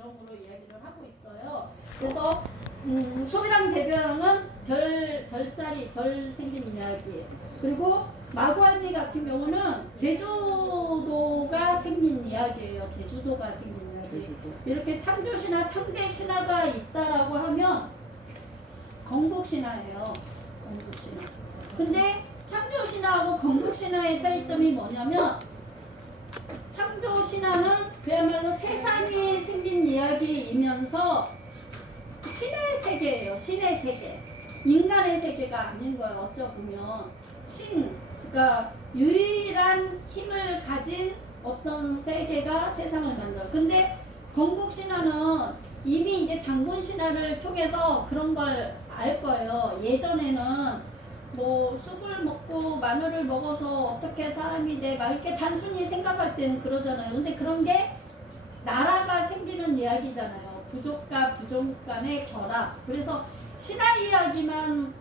가정으로 이야기를 하고 있어요. 그래서 음, 소비랑 대변은 별 별자리 별 생긴 이야기. 그리고 마구할미 같은 경우는 제주도가 생긴 이야기예요. 제주도가 생긴 이야기. 이렇게 창조신화, 창제신화가 있다라고 하면 건국신화예요. 건국신화. 근데 창조신화하고 건국신화의 차이점이 뭐냐면 창조 신화는 그야말로 세상이 생긴 이야기이면서 신의 세계예요. 신의 세계. 인간의 세계가 아닌 거예요. 어쩌보면 신, 그러니까 유일한 힘을 가진 어떤 세계가 세상을 만들어. 근데 건국 신화는 이미 이제 당군 신화를 통해서 그런 걸 알 거예요. 예전에는 마늘을 먹어서 어떻게 사람이 돼? 막 이렇게 단순히 생각할 때는 그러잖아요. 근데 그런 게 나라가 생기는 이야기잖아요. 부족과 부족 간의 결합. 그래서 신화 이야기만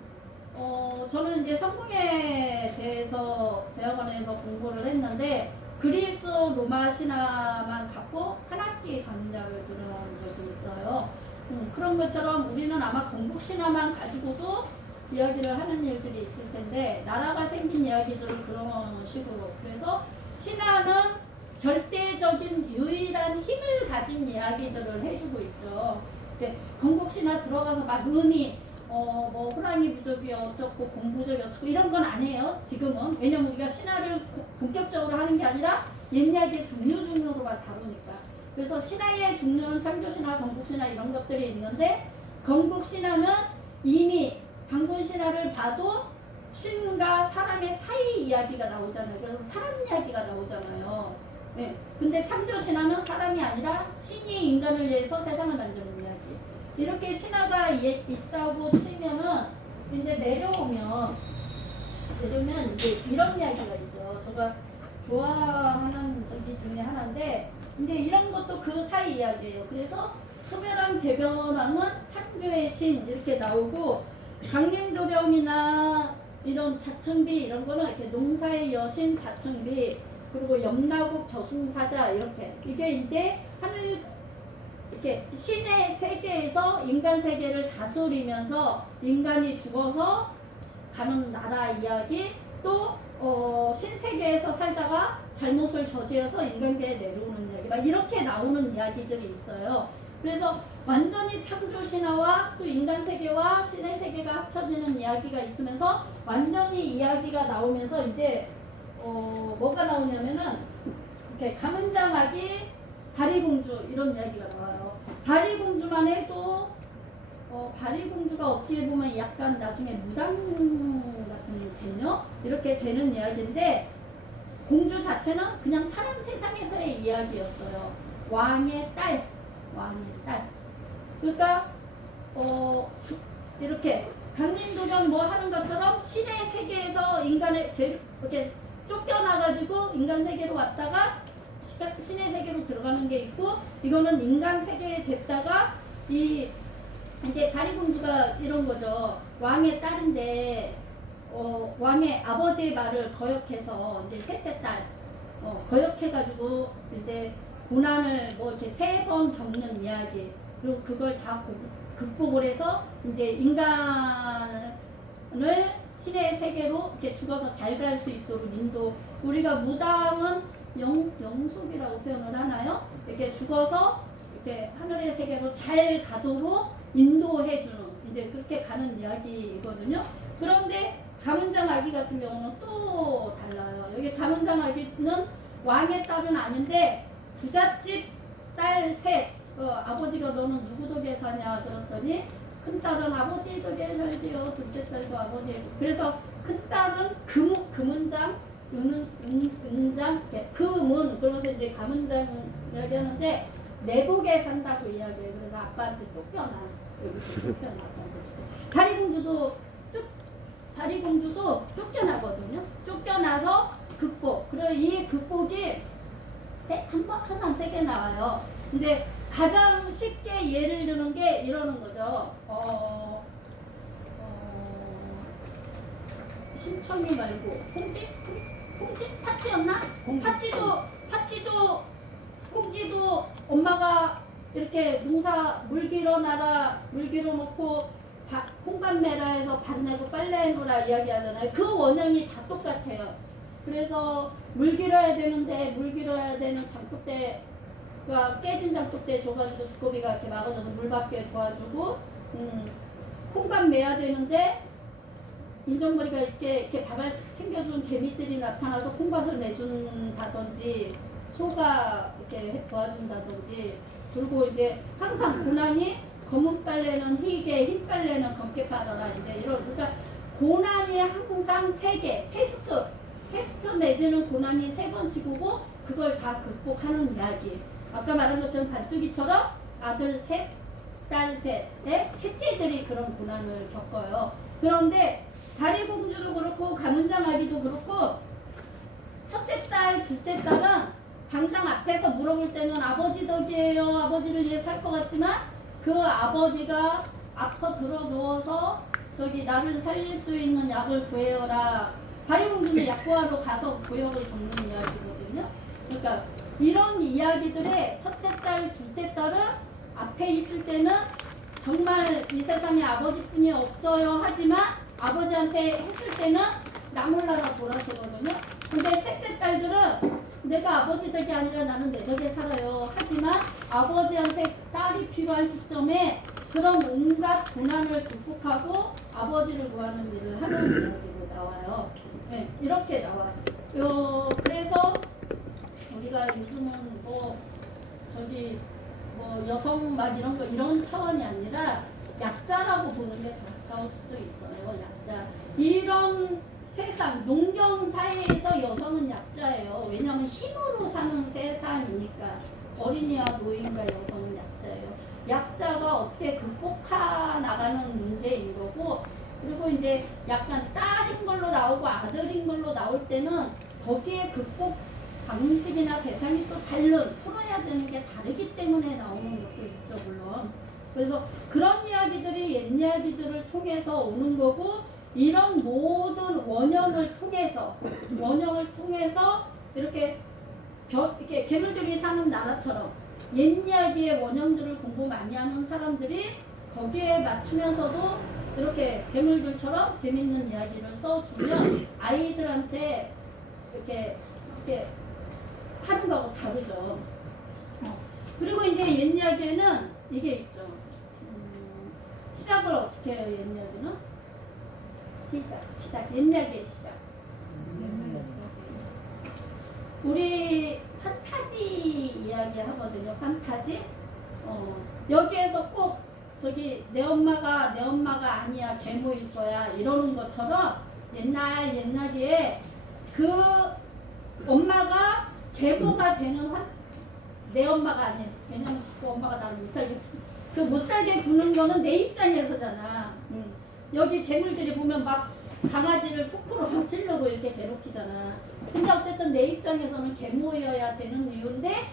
어 저는 이제 성공에 대해서 대학원에서 공부를 했는데 그리스 로마 신화만 갖고 한 학기 강좌를 들은 적이 있어요. 음, 그런 것처럼 우리는 아마 건국 신화만 가지고도 이야기를 하는 일들이 있을 텐데 나라가 생긴 이야기들을 그런 식으로 그래서 신화는 절대적인 유일한 힘을 가진 이야기들을 해주고 있죠. 근데 건국 신화 들어가서 막 의미 어 뭐 호랑이 부족이 어쩌고 공부족이 어쩌고 이런 건 아니에요. 지금은 왜냐면 우리가 신화를 고- 본격적으로 하는 게 아니라 옛날의 종류 종류로만 다루니까. 그래서 신화의 종류는 창조신화, 건국신화 이런 것들이 있는데 건국신화는 이미 당군신화를 봐도 신과 사람의 사이 이야기가 나오잖아요. 그래서 사람 이야기가 나오잖아요. 네. 근데 창조 신화는 사람이 아니라 신이 인간을 위해서 세상을 만드는 이야기. 이렇게 신화가 예- 있다고 치면은 이제 내려오면 내려오면 이제 이런 이야기가 있죠. 제가 좋아하는 저기 중에 하나인데 근데 이런 것도 그 사이 이야기예요. 그래서 소멸왕 대변왕은 창조의 신 이렇게 나오고 강림도령이나 이런 자청비 이런 거는 이렇게 농사의 여신 자청비 그리고 염라국 저승사자 이렇게 이게 이제 하늘 이렇게 신의 세계에서 인간 세계를 다스리면서 인간이 죽어서 가는 나라 이야기 또 어, 신세계에서 살다가 잘못을 저지어서 인간계에 내려오는 이야기 막 이렇게 나오는 이야기들이 있어요. 그래서 완전히 창조 신화와 또 인간 세계와 신의 세계가 합쳐지는 이야기가 있으면서 완전히 이야기가 나오면서 이제 어, 뭐가 나오냐면은 이렇게 가문장 아기 바리공주 이런 이야기가 나와요. 바리공주만 해도 어, 바리공주가 어떻게 보면 약간 나중에 무당 같은 개념 이렇게 되는 이야기인데 공주 자체는 그냥 사람 세상에서의 이야기였어요. 왕의 딸, 왕의 딸. 그러니까 어 이렇게 강림도령 뭐 하는 것처럼 신의 세계에서 인간의 제 이렇게 쫓겨나가지고 인간 세계로 왔다가 신의 세계로 들어가는 게 있고 이거는 인간 세계에 됐다가 이 이제 다리공주가 이런 거죠. 왕의 딸인데 어, 왕의 아버지의 말을 거역해서 이제 셋째 딸 어, 거역해가지고 이제 고난을 뭐 이렇게 세 번 겪는 이야기 그리고 그걸 다 고- 극복을 해서 이제 인간을 신의 세계로 이렇게 죽어서 잘 갈 수 있도록 인도 우리가 무당은 영, 영속이라고 표현을 하나요? 이렇게 죽어서 이렇게 하늘의 세계로 잘 가도록 인도해주는 이제 그렇게 가는 이야기거든요. 그런데 가문장 아기 같은 경우는 또 달라요. 여기 가문장 아기는 왕의 딸은 아닌데 부잣집 딸 셋. 어, 아버지가 너는 누구 덕에 사냐 들었더니 큰 딸은 아버지 덕에 살지요. 둘째 딸도 아버지. 그래서 큰 딸은 금 금은장, 은, 은, 은장, 이렇게 금은 그러면서 이제 가문장 이야기하는데 내복에 산다고 이야기해요. 그래서 아빠한테 쫓겨나. 여기서 쫓겨나. 다리공주도 쫓 다리공주도 쫓겨나거든요. 쫓겨나서 극복. 그리고 이 극복이 세, 한 번, 항상 세게 나와요. 근데 가장 쉽게 예를 드는 게 이러는 거죠. 어, 어, 신청이 말고, 홍지? 홍지? 파치였나? 파치도, 파치도, 홍지도 엄마가 이렇게 농사 물 길어놔라 물 길어놓고 밭, 콩밭 매라 해서 밭 내고 빨래 해놓으라 이야기하잖아요. 그 원형이 다 똑같아요. 그래서 물 길어야 되는데 물 길어야 되는 장독대가 깨진 장독대 줘가지고 두꺼비가 이렇게 막아줘서 물 받게 도와주고 음, 콩밭 매야 되는데 인정머리가 이렇게 이렇게 밥을 챙겨준 개미들이 나타나서 콩밭을 내준다든지 소가 이렇게 도와준다든지 그리고 이제 항상 고난이 검은 빨래는 희게 흰 빨래는 검게 빨아라. 이제 이런 그러니까 고난이 항상 세개 테스트 테스트 내지는 고난이 세 번씩 오고 그걸 다 극복하는 이야기 아까 말한 것처럼 반뚜기처럼 아들 셋, 딸 셋의 셋째들이 그런 고난을 겪어요 그런데 다리 공주도 그렇고 가문장 아기도 그렇고 첫째 딸, 둘째 딸은 당장 앞에서 물어볼 때는 아버지 덕이에요. 아버지를 위해 살 것 같지만 그 아버지가 아파 들어 누워서 저기 나를 살릴 수 있는 약을 구해요라. 다리공주는 약 구하러 가서 고역을 겪는 이야기거든요. 그러니까 이런 이야기들의 첫째 딸, 둘째 딸은 앞에 있을 때는 정말 이 세상에 아버지뿐이 없어요 하지만 아버지한테 했을 때는 나 몰라라 돌아서거든요. 근데 셋째 딸들은 내가 아버지 덕이 아니라 나는 내 덕에 살아요. 하지만 아버지한테 딸이 필요한 시점에 그런 온갖 고난을 극복하고 아버지를 구하는 일을 하는 이야기로 나와요. 네, 이렇게 나와요. 요, 그래서 우리가 요즘은 뭐 저기 뭐 여성 막 이런 거 이런 차원이 아니라 약자라고 보는 게더 가까울 수도 있어요. 약자. 이런 세상 농경 사회에서 여성은 약자예요. 왜냐하면 힘으로 사는 세상이니까 어린이와 노인과 여성은 약자예요. 약자가 어떻게 극복하 나가는 문제인 거고 그리고 이제 약간 딸인 걸로 나오고 아들인 걸로 나올 때는 거기에 극복 방식이나 대상이 또 다른 풀어야 되는 게 다르기 때문에 나오는 것도 있죠 물론. 그래서 그런 이야기들이 옛 이야기들을 통해서 오는 거고 이런 모든 원형을 통해서 원형을 통해서 이렇게 벼, 이렇게 개물들이 사는 나라처럼 옛 이야기의 원형들을 공부 많이 하는 사람들이 거기에 맞추면서도 이렇게 괴물들처럼 재밌는 이야기를 써주면 아이들한테 이렇게 이렇게 하는 거하고 다르죠. 어. 그리고 이제 옛 이야기에는 이게 있죠. 음, 시작을 어떻게 해요, 옛 이야기는? 시작, 시작, 옛 이야기의 시작. 우리 판타지 이야기 하거든요. 판타지. 어, 여기에서 꼭 저기 내 엄마가 내 엄마가 아니야 계모일 거야 이러는 것처럼 옛날 옛날에 그 엄마가 계모가 되는 한, 내 엄마가 아닌 왜냐면 자꾸 엄마가 나를 못 살게 그 못 살게 구는 거는 내 입장에서잖아. 음. 여기 괴물들이 보면 막 강아지를 포크로 막 찌르고 이렇게 괴롭히잖아. 근데 어쨌든 내 입장에서는 계모여야 되는 이유인데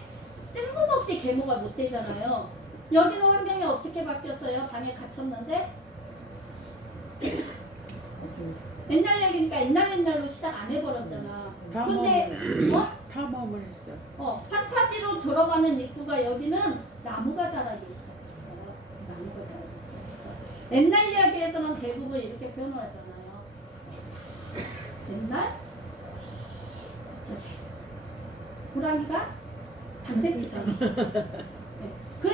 뜬금없이 계모가 못 되잖아요. 여기는 환경이 어떻게 바뀌었어요? 방에 갇혔는데 옛날 얘기니까 옛날 옛날로 시작 안 해버렸잖아. 다 근데 어? 탐험을 했어. 어, 판타지로 들어가는 입구가 여기는 나무가 자라기 시작했어요. 나무가 자라기 시작했어. 옛날 이야기에서는 대부분 이렇게 표현을 하잖아요. 옛날 저기 호랑이가 담배 피던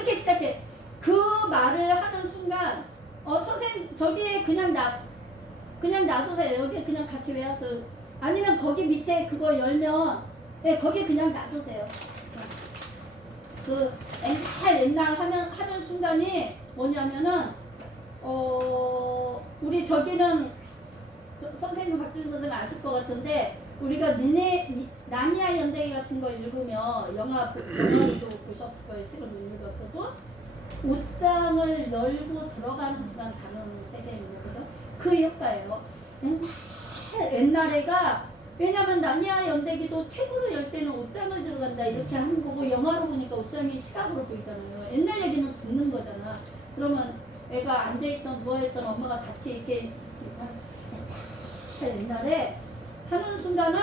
그렇게 시작해. 그 말을 하는 순간 어 선생님 저기에 그냥 놔 그냥 놔두세요. 여기 그냥 같이 외웠어. 아니면 거기 밑에 그거 열면 네, 거기 그냥 놔두세요. 그 옛날 옛날 하면 하는 순간이 뭐냐면은 어 우리 저기는 저, 선생님 박준 선생님 아실 것 같은데 우리가 니네 니- 나니아 연대기 같은 거 읽으면 영화 보- 영화도 보셨을 거예요. 책을 못 읽었어도 옷장을 열고 들어가는 순간 다른 세계인 거거든. 그 효과예요. 옛날 옛날에가 왜냐면 나니아 연대기도 책으로 열 때는 옷장을 들어간다 이렇게 하는 거고 영화로 보니까 옷장이 시각으로 보이잖아요. 옛날 얘기는 듣는 거잖아. 그러면 애가 앉아있던 누워있던 엄마가 같이 이렇게 옛날 옛날에 하는 순간은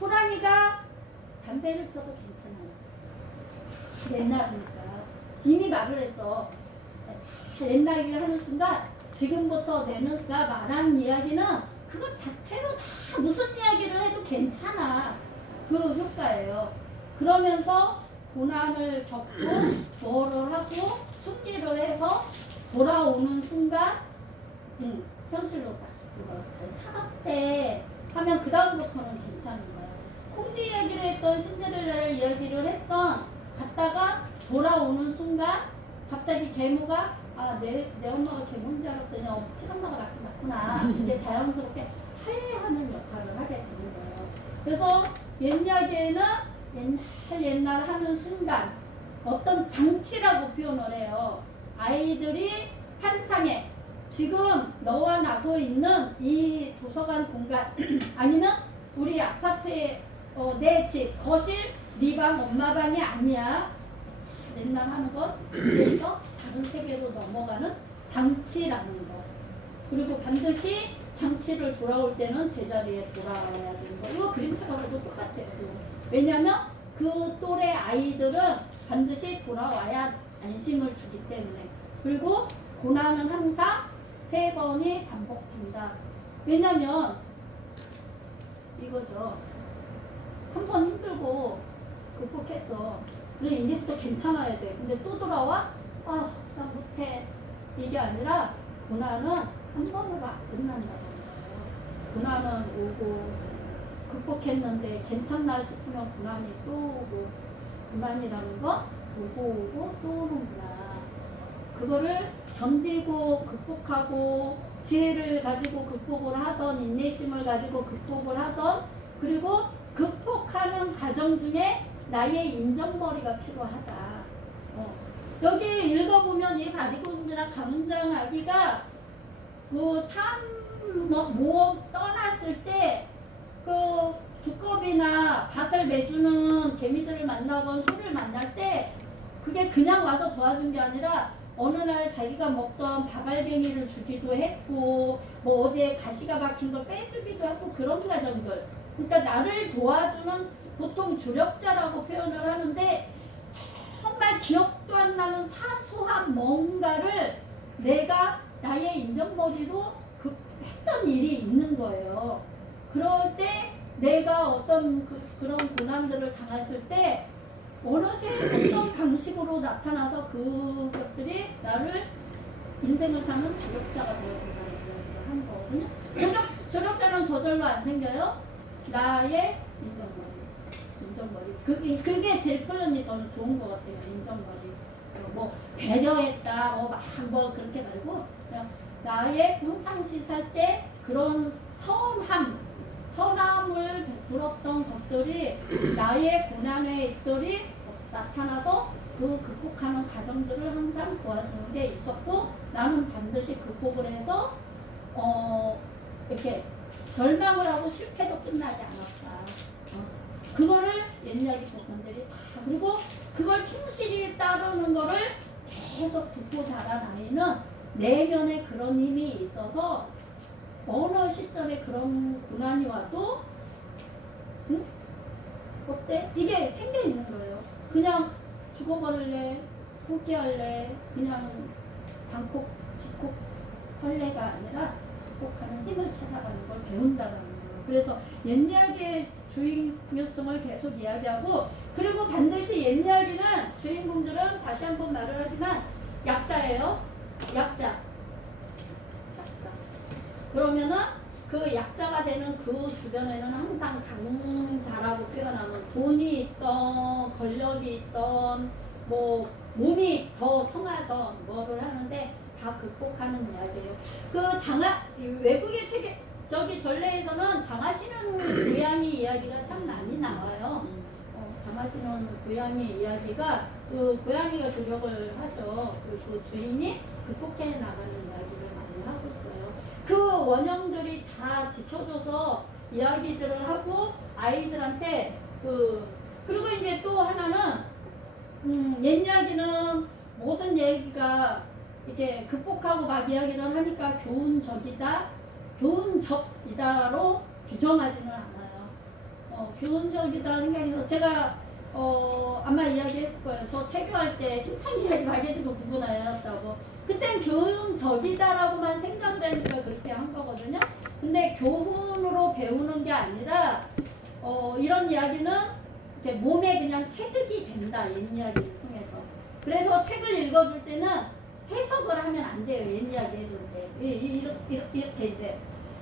호랑이가 담배를 펴도 괜찮아요. 옛날이니까. 이미 말을 했어. 다 옛날 얘기를 하는 순간 지금부터 내가 말하는 이야기는 그것 자체로 다 무슨 이야기를 해도 괜찮아. 그 효과예요. 그러면서 고난을 겪고 뭐를 하고 승리를 해서 돌아오는 순간 음, 현실로 딱 그거 사각대 하면 그 다음부터는 괜찮은 거야. 콩지 이야기를 했던 신데렐라를 이야기를 했던 갔다가 돌아오는 순간 갑자기 계모가 아내 내 엄마가 계모인 줄 알았더니 어, 친엄마가 맞긴 맞구나. 이게 자연스럽게 화해하는 역할을 하게 되는 거예요. 그래서 옛 이야기에는 옛날 옛날 하는 순간 어떤 장치라고 표현을 해요. 아이들이 환상에 지금 너와 나고 있는 이 도서관 공간 아니면 우리 아파트의 어, 내 집, 거실, 네 방, 엄마 방이 아니야. 맨날 하는 것 그래서 다른 세계로 넘어가는 장치라는 거. 그리고 반드시 장치를 돌아올 때는 제자리에 돌아와야 되는 거. 이거 그림책하고도 똑같아요. 왜냐면 그 또래 아이들은 반드시 돌아와야 안심을 주기 때문에. 그리고 고난은 항상 세 번이 반복된다. 왜냐면 이거죠. 한 번 힘들고 극복했어. 그래 이제부터 괜찮아야 돼. 근데 또 돌아와? 아, 나 못해. 이게 아니라 고난은 한 번으로 안 끝난다는 거예요. 고난은 오고 극복했는데 괜찮나 싶으면 고난이 또 오고 고난이라는 건 오고 오고 또 오는구나. 그거를 견디고 극복하고 지혜를 가지고 극복을 하던 인내심을 가지고 극복을 하던 그리고 극복하는 과정 중에 나의 인정머리가 필요하다. 어. 여기 읽어보면 이 가디군이나 강장 아기가 그탐 뭐, 모험 떠났을 때 그 두꺼비나 밭을 매주는 개미들을 만나건 소를 만날 때 그게 그냥 와서 도와준 게 아니라 어느 날 자기가 먹던 바갈갱이를 주기도 했고 뭐 어디에 가시가 박힌 걸 빼주기도 하고 그런 과정들 그러니까 나를 도와주는 보통 조력자라고 표현을 하는데 정말 기억도 안 나는 사소한 뭔가를 내가 나의 인정머리로 그 했던 일이 있는 거예요. 그럴 때 내가 어떤 그, 그런 고난들을 당했을 때 어느새 어떤 방식으로 나타나서 그것들이 나를 인생을 사는 조력자가 되어준다는 한 거거든요. 조력, 조력자는 저절로 안 생겨요. 나의 인정머리. 인정머리. 그게, 그게 제 표현이 저는 좋은 것 같아요. 인정머리. 뭐, 배려했다, 뭐, 막, 뭐, 그렇게 말고, 그냥 나의 평상시 살 때 그런 선함, 선함을 베풀었던 것들이 나의 고난의 있들이 나타나서 그 극복하는 과정들을 항상 도와주는 게 있었고 나는 반드시 극복을 해서 어 이렇게 절망을 하고 실패로 끝나지 않았다. 어. 그거를 옛날 부분들이 다 그리고 그걸 충실히 따르는 거를 계속 듣고 자란 아이는 내면에 그런 힘이 있어서 어느 시점에 그런 고난이 와도 응? 어때? 이게 생겨 있는 거예요. 그냥 죽어버릴래, 포기할래, 그냥 방콕, 집콕 할래가 아니라 극복하는 힘을 찾아가는 걸 배운다는 거예요. 그래서 옛 이야기의 주인공성을 계속 이야기하고 그리고 반드시 옛 이야기는 주인공들은 다시 한번 말을 하지만 약자예요. 약자. 약자. 그러면은 그 약자가 되는 그 주변에는 항상 강자라고 표현하는 돈이 있던 권력이 있던 뭐 몸이 더 성하던 뭐를 하는데 다 극복하는 이야기예요. 그 장하 외국의 책에 저기 전래에서는 장하시는 고양이 이야기가 참 많이 나와요. 어, 장하시는 고양이 이야기가 그 고양이가 조력을 하죠. 그, 그 주인이 극복해 나가는 이야기를 많이 하고 있어요. 그 원형들이 다 지켜줘서 이야기들을 하고 아이들한테 그 그리고 이제 또 하나는 음, 옛 이야기는 모든 얘기가 이렇게 극복하고 막 이야기를 하니까 교훈적이다, 교훈적이다로 규정하지는 않아요. 어, 교훈적이다 생각해서 제가 어, 아마 이야기했을 거예요. 저 태교할 때 신청 이야기 많이 해주고 구분 안 해놨다고. 그땐 교훈적이다라고만 생각을 하니까 그렇게 한 거거든요. 근데 교훈으로 배우는 게 아니라 어, 이런 이야기는 이렇게 몸에 그냥 체득이 된다. 옛 이야기를 통해서. 그래서 책을 읽어줄 때는 해석을 하면 안 돼요. 옛 이야기 해줄 때. 이렇게, 이렇게, 이제.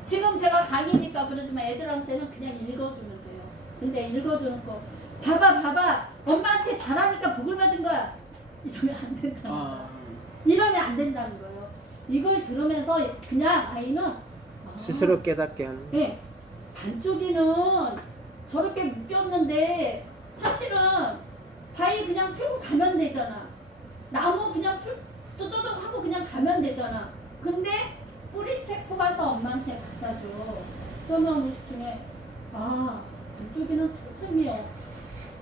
지금 제가 강의니까 그러지만 애들한테는 그냥 읽어주면 돼요. 근데 읽어주는 거. 봐봐, 봐봐. 엄마한테 잘하니까 복을 받은 거야. 이러면 안 거야. 아, 이러면 안 된다는 거예요. 이걸 들으면서 그냥 아이는 아, 스스로 깨닫게 하는. 예, 반쪽이는 저렇게 묶였는데 사실은 바위 그냥 풀고 가면 되잖아. 나무 그냥 풀 뚜두둑 하고 그냥 가면 되잖아. 근데 뿌리 채고 가서 엄마한테 갖다 줘. 그러면 우리 중에 아 반쪽이는 틈틈이요.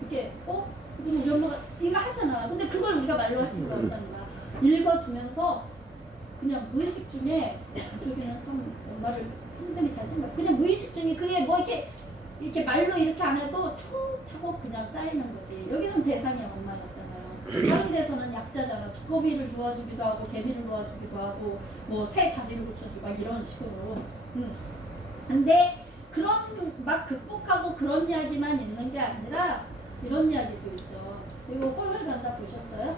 이렇게 어? 그럼 우리 엄마가 이거 하잖아. 근데 그걸 우리가 말로 할 필요가 없다는 거야. 읽어주면서 그냥 무의식 중에 반쪽이는 좀 엄마를 상당히 잘 생각. 그냥 무의식 중에 그게 뭐 이렇게 이렇게 말로 이렇게 안 해도 차곡차곡 그냥 쌓이는 거지. 여기선 대상이 엄마였잖아요. 다른 데서는 약자잖아. 두꺼비를 주워주기도 하고 개미를 도와주기도 하고 뭐 새 다리를 고쳐주고 막 이런 식으로. 음. 근데 그런 막 극복하고 그런 이야기만 있는 게 아니라 이런 이야기도 있죠. 이거 홀을 간다 보셨어요?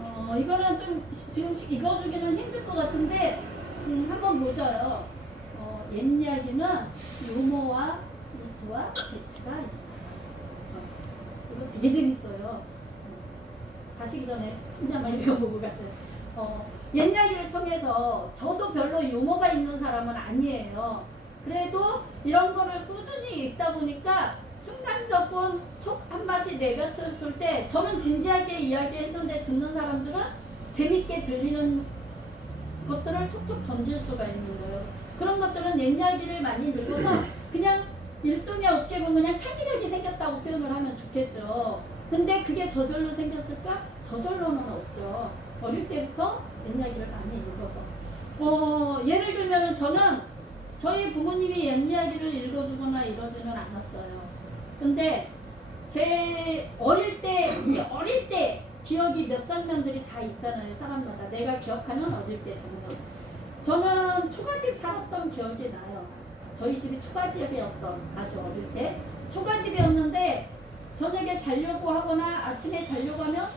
어 이거는 좀 시- 지금 시- 읽어주기는 힘들 것 같은데 음, 한번 보셔요. 어, 옛 이야기는 유머와 재치가 있다. 어, 이거 되게 재밌어요. 음, 가시기 전에 한번 읽어보고 가세요. 어, 옛 이야기를 통해서 저도 별로 유머가 있는 사람은 아니에요. 그래도 이런 거를 꾸준히 읽다 보니까 순간적인 툭 한마디 내뱉었을 때 저는 진지하게 이야기했는데 듣는 사람들은 재밌게 들리는 것들을 툭툭 던질 수가 있는 거예요. 그런 것들은 옛 이야기를 많이 늙어서 그냥 일종의 어떻게 보면 그냥 창의력이 생겼다고 표현을 하면 좋겠죠. 근데 그게 저절로 생겼을까? 저절로는 없죠. 어릴 때부터 옛 이야기를 많이 읽어서. 어, 예를 들면은 저는 저희 부모님이 옛 이야기를 읽어주거나 이러지는 않았어요. 근데 제 어릴 때, 이 어릴 때 기억이 몇 장면들이 다 있잖아요. 사람마다. 내가 기억하는 어릴 때 장면. 저는 초가집 살았던 기억이 나요. 저희 집이 초가집이었던 아주 어릴 때. 초가집이었는데 저녁에 자려고 하거나 아침에 자려고 하면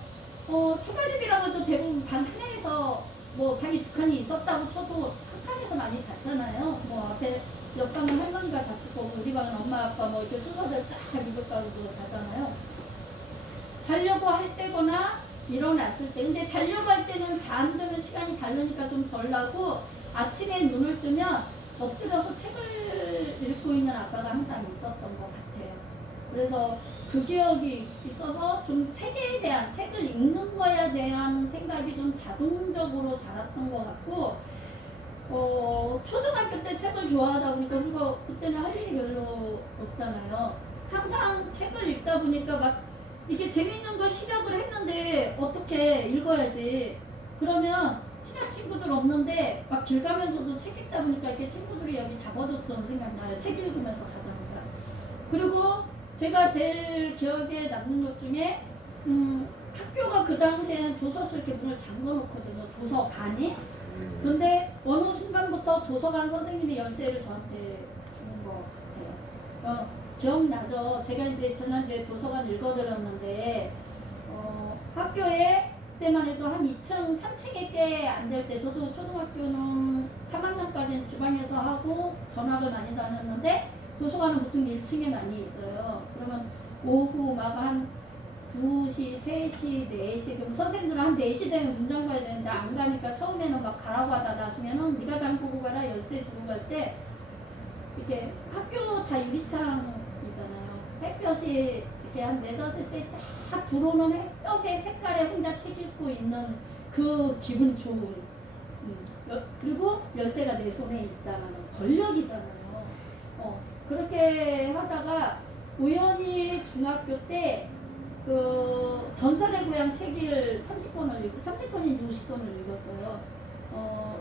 어, 초가집이라고 해도 대부분 방 하나에서 뭐 방이 두 칸이 있었다고 쳐도 한 칸에서 많이 잤잖아요. 뭐 앞에 옆방은 할머니가 잤을 거고 우리 방은 엄마 아빠 뭐 이렇게 순서대로 쫙 이불 가지고 자잖아요. 자려고 할 때거나 일어났을 때 근데 자려고 할 때는 잠드는 시간이 다르니까 좀 덜 나고 아침에 눈을 뜨면 엎드려서 책을 읽고 있는 아빠가 항상 있었던 것 같아요. 그래서 그 기억이 있어서 좀 책에 대한 책을 읽는 거에 대한 생각이 좀 자동적으로 자랐던 것 같고 어, 초등학교 때 책을 좋아하다 보니까 우리가 그때는 할 일이 별로 없잖아요. 항상 책을 읽다 보니까 막 이게 재밌는 거 시작을 했는데 어떻게 읽어야지. 그러면 친한 친구들 없는데 막 길 가면서도 책 읽다 보니까 이렇게 친구들이 여기 잡아줬던 생각 나요. 책 읽으면서 가다 보니까. 그리고 제가 제일 기억에 남는 것 중에 음, 학교가 그 당시에는 도서실 이렇게 문을 잠궈 놓거든요. 도서관이. 근데 어느 순간부터 도서관 선생님이 열쇠를 저한테 주는 것 같아요. 어, 기억나죠? 제가 이제 지난주에 도서관 읽어드렸는데 어, 학교에 그때만 해도 한 2층, 3층에 꽤 안 될 때 저도 초등학교는 3학년까지는 지방에서 하고 전학을 많이 다녔는데 도서관은 보통 1층에 많이 있어요. 그러면 오후 막 한 2시, 3시, 4시 그럼 선생님들은 한 4시 되면 문장 가야 되는데 안 가니까 처음에는 막 가라고 하다 나중에는 네가 잠그고 가라 열쇠 주고 갈 때 이렇게 학교 다 유리창이잖아요. 햇볕이 이렇게 한 4, 5시에 쫙 들어오는 햇볕의 색깔에 혼자 책 읽고 있는 그 기분 좋은 음, 여- 그리고 열쇠가 내 손에 있다는 권력이잖아요. 어, 그렇게 하다가 우연히 중학교 때 그 전설의 고향 책을 30권을 읽고 30권인지 50권을 읽었어요. 어,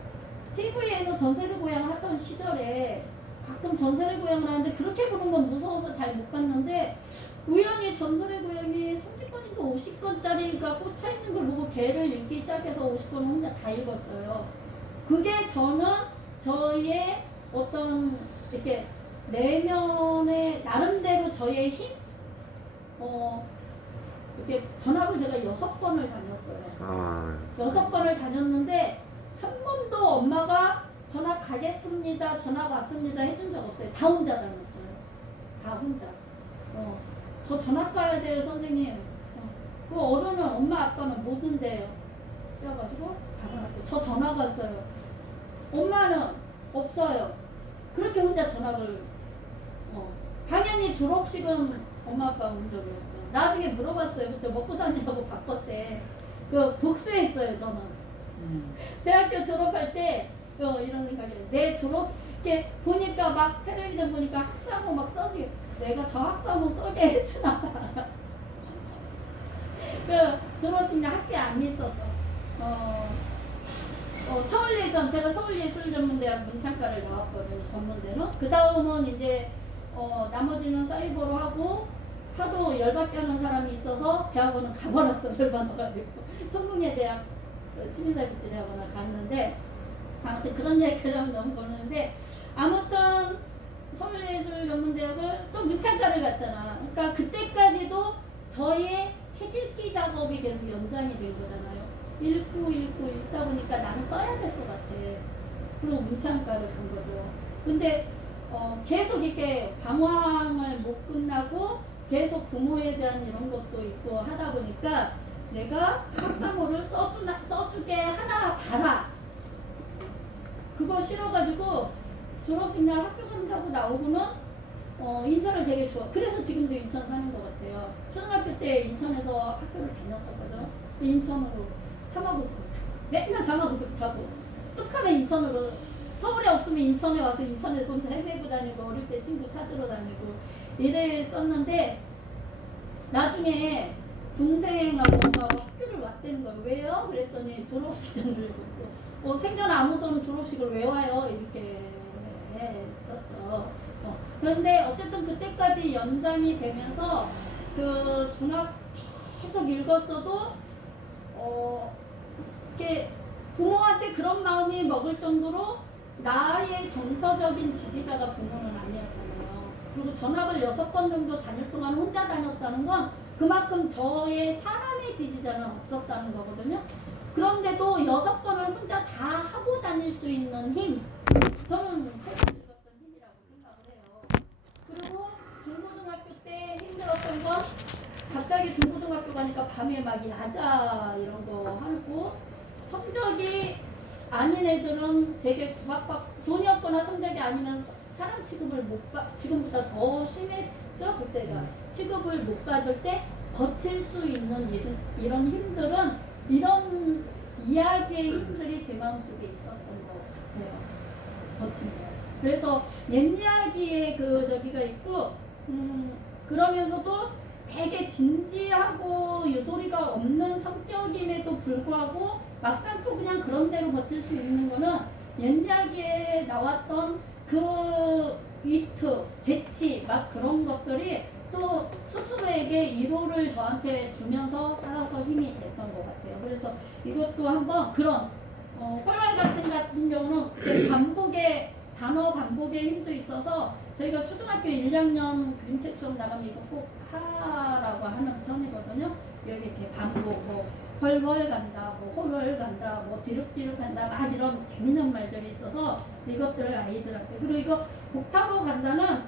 TV에서 전설의 고향 하던 시절에 가끔 전설의 고향을 하는데 그렇게 보는 건 무서워서 잘 못 봤는데 우연히 전설의 고양이 30권인가 50권짜리가 꽂혀 있는 걸 보고 걔를 읽기 시작해서 50권을 혼자 다 읽었어요. 그게 저는 저의 어떤 이렇게 내면의 나름대로 저의 힘, 어 이렇게 전학을 제가 여섯 번을 다녔어요. 아, 여섯 번을 다녔는데 한 번도 엄마가 전학 가겠습니다, 전학 왔습니다 해준 적 없어요. 다 혼자 다녔어요. 다 혼자. 어, 저 전학 가야 돼요, 선생님. 어, 그 어른은 엄마 아빠는 못 온대요. 그래가지고. 저 전학 왔어요. 엄마는 없어요. 그렇게 혼자 전학을. 어, 당연히 졸업식은 엄마 아빠 없죠. 나중에 물어봤어요. 그때 먹고 사냐고 바꿨대. 그 복수했어요, 저는. 대학교 졸업할 때 어, 이런 생각이 내 졸업 이렇게 보니까 막 텔레비전 보니까 학사모 막 써지 내가 저 학사모 써게 해주나 봐. 그 졸업식 날 학교에 안 있어서 어, 어, 서울예전 제가 서울예술전문대학 문창과를 나왔거든요 전문대로 그 다음은 이제 어, 나머지는 사이버로 하고 하도 열받게 하는 사람이 있어서 대학원은 가버렸어 열받아가지고 성공회대학 그 시민사회복지대학원을 갔는데 아무튼 그런 얘기하면 너무 그러는데 아무튼 서울예술전문대학을 또 문창과를 갔잖아. 그러니까 그때까지도 저의 책 읽기 작업이 계속 연장이 된 거잖아요. 읽고 읽고 읽다 보니까 나는 써야 될 것 같아. 그리고 문창과를 간 거죠. 근데 어, 계속 이렇게 방황을 못 끝나고 계속 부모에 대한 이런 것도 있고 하다 보니까 내가 학사모를 써주나, 써주게 하나 봐라. 그거 싫어가지고 졸업식 날 학교 간다고 나오고는 어, 인천을 되게 좋아. 그래서 지금도 인천 사는 것 같아요. 초등학교 때 인천에서 학교를 다녔었거든. 인천으로 사마고속 맨날 사마고속 타고 뚝하면 인천으로 서울에 없으면 인천에 와서 인천에서 혼자 헤매고 다니고 어릴 때 친구 찾으러 다니고 이랬었는데 나중에 동생하고 엄마하고 학교를 왔다는 거예요. 왜요? 그랬더니 졸업식장을 보고 어, 생전 아무도 졸업식을 왜 와요? 이렇게 했었죠. 어, 그런데 어쨌든 그때까지 연장이 되면서 그 중학 계속 읽었어도 어, 이렇게 부모한테 그런 마음이 먹을 정도로 나의 정서적인 지지자가 부모는 아니었잖아요. 그리고 전학을 여섯 번 정도 다닐 동안 혼자 다녔다는 건 그만큼 저의 사람의 지지자는 없었다는 거거든요. 그런데도 여섯 번을 혼자 다 하고 다닐 수 있는 힘, 저는 최근 읽었던 힘이라고 생각을 해요. 그리고 중고등학교 때 힘들었던 건 갑자기 중고등학교 가니까 밤에 막 야자 이런 거 하고 성적이 아닌 애들은 되게 구박받 돈이 없거나 성적이 아니면 사람 취급을 못 받, 지금보다 더 심했죠 그때가. 취급을 못 받을 때 버틸 수 있는 이런, 이런 힘들은 이런 이야기의 힘들이 제 마음속에 있었던 것 같아요. 버틴 거 그래서 옛 이야기에 그 저기가 있고 음 그러면서도 되게 진지하고 유도리가 없는 성격임에도 불구하고 막상 또 그냥 그런 대로 버틸 수 있는 거는 옛 이야기에 나왔던 그 위트, 재치 막 그런 것들이 또 스스로에게 위로를 저한테 주면서 살아서 힘이 됐던 것 같아요. 그래서 이것도 한번 그런 어, 홀말 같은 같은 경우는 그 반복의 단어 반복의 힘도 있어서 저희가 초등학교 1학년 그림책 수업 나가면 이거 꼭 하라고 하는 편이거든요. 여기 이렇게 반복 뭐 헐헐 간다, 뭐 홀홀 간다, 뭐 뒤룩뒤룩 간다, 막 이런 재밌는 말들이 있어서 이것들을 아이들한테 그리고 이거 복타로 간다는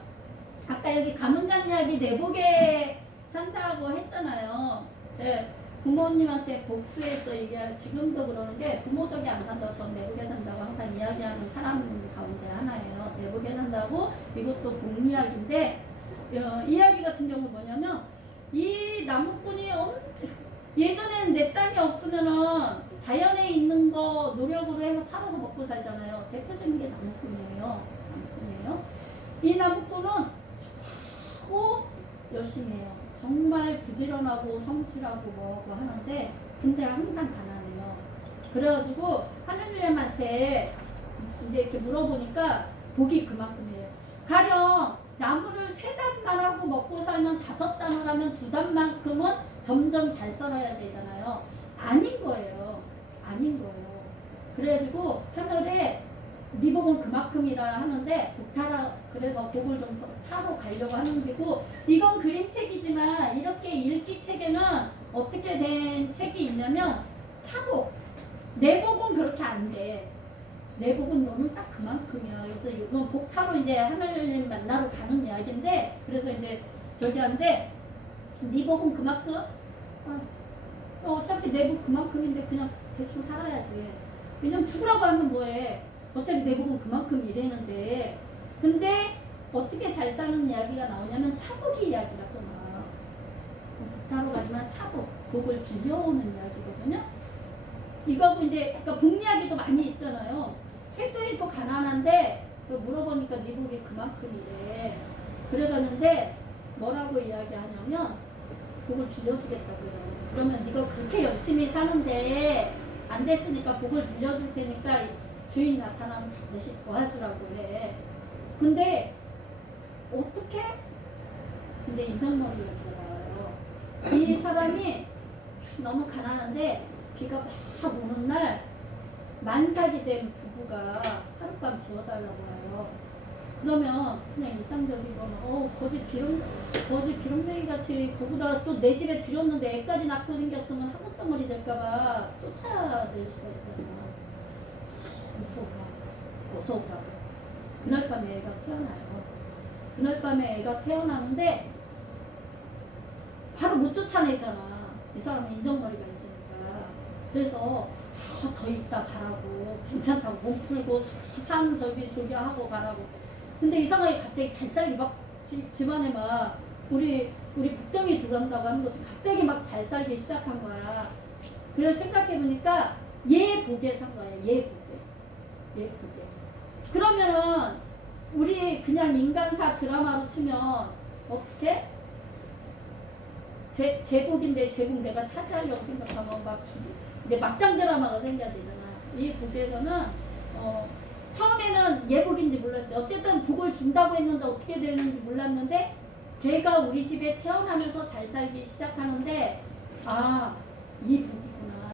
아까 여기 가문장 이야기 내복에 산다고 했잖아요. 제 부모님한테 복수해서 이게 지금도 그러는 게 부모 덕에 안 산다고 전 내복에 산다고 항상 이야기하는 사람 가운데 하나예요. 내복에 산다고 이것도 복리학인데 어, 이야기 같은 경우는 뭐냐면 이 나무꾼이 엄 예전에는 내 땅이 없으면은 자연에 있는 거 노력으로 해서 팔아서 먹고 살잖아요. 대표적인 게 나무꾼이에요. 나무꾼이에요. 이 나무꾼은 하고 열심히 해요. 정말 부지런하고 성실하고 뭐하고 하는데 근데 항상 가난해요. 그래가지고 하느님한테 이제 이렇게 물어보니까 복이 그만큼이에요. 가령 나무를 세 단만 단말하고 먹고 살면 다섯 단을 하면 두 단만큼은 점점 잘 썰어야 되잖아요. 아닌 거예요. 아닌 거예요. 그래가지고 하늘에 미복은 그만큼이라 하는데 복타라 그래서 복을 좀 타러 가려고 하는 거고 이건 그림책이지만 이렇게 읽기 책에는 어떻게 된 책이 있냐면 차복 내복은 그렇게 안 돼. 내 복은 너는 딱 그만큼이야. 그래서 이건 복타로 이제 하나님 만나러 가는 이야기인데 그래서 이제 저기 한데 네 복은 그만큼 아, 어, 어차피 내 복 그만큼인데 그냥 대충 살아야지. 그냥 죽으라고 하면 뭐해. 어차피 내 복은 그만큼 이래는데 근데 어떻게 잘 사는 이야기가 나오냐면 차복이 이야기가 또 나와. 복타로 가지만 차복, 복을 빌려오는 이야기거든요. 이거하고 이제 아까 복 이야기도 많이 있잖아요. 그 물어보니까 네 복이 그만큼이래. 그래갔는데 뭐라고 이야기하냐면 복을 빌려주겠다고요. 그러면 네가 그렇게 열심히 사는데 안 됐으니까 복을 빌려줄 테니까 주인 나타나면 반드시 도와주라고 해. 근데 어떻게? 근데 인상머리 얘기가 나와요. 이 사람이 너무 가난한데 비가 막 오는 날 만삭이 된 부부가 하룻밤 재워달라고 해요. 그러면 그냥 일상적이거나 어 거짓 기름 거짓 기름쟁이 같이 거기다 또 내 집에 들였는데 애까지 낳고 생겼으면 한국 덩어리 될까봐 쫓아낼 수가 있잖아. 무서워가 무서워가 그날 밤에 애가 태어나요. 그날 밤에 애가 태어나는데 바로 못 쫓아내잖아. 이 사람은 인정머리가 있으니까. 그래서 아, 더 있다 가라고 괜찮다고 몸 풀고 산 저기 저기 하고 가라고. 근데 이상하게 갑자기 잘 살기 막 집- 집안에 막 우리 우리 북덩이 들어간다고 하는 거지 갑자기 막 잘 살기 시작한 거야. 그래서 생각해 보니까 얘 복에 산 거야. 얘 복에. 얘 복에. 그러면은 우리 그냥 인간사 드라마로 치면 어떻게? 제, 제복인데 제복 내가 차지하려고 생각하면 막 주- 이 제 막장 드라마가 생겨야 되잖아. 이 복에서는 어, 처음에는 예복인지 몰랐지. 어쨌든 복을 준다고 했는데 어떻게 되는지 몰랐는데 걔가 우리 집에 태어나면서 잘 살기 시작하는데 아, 이 복이구나.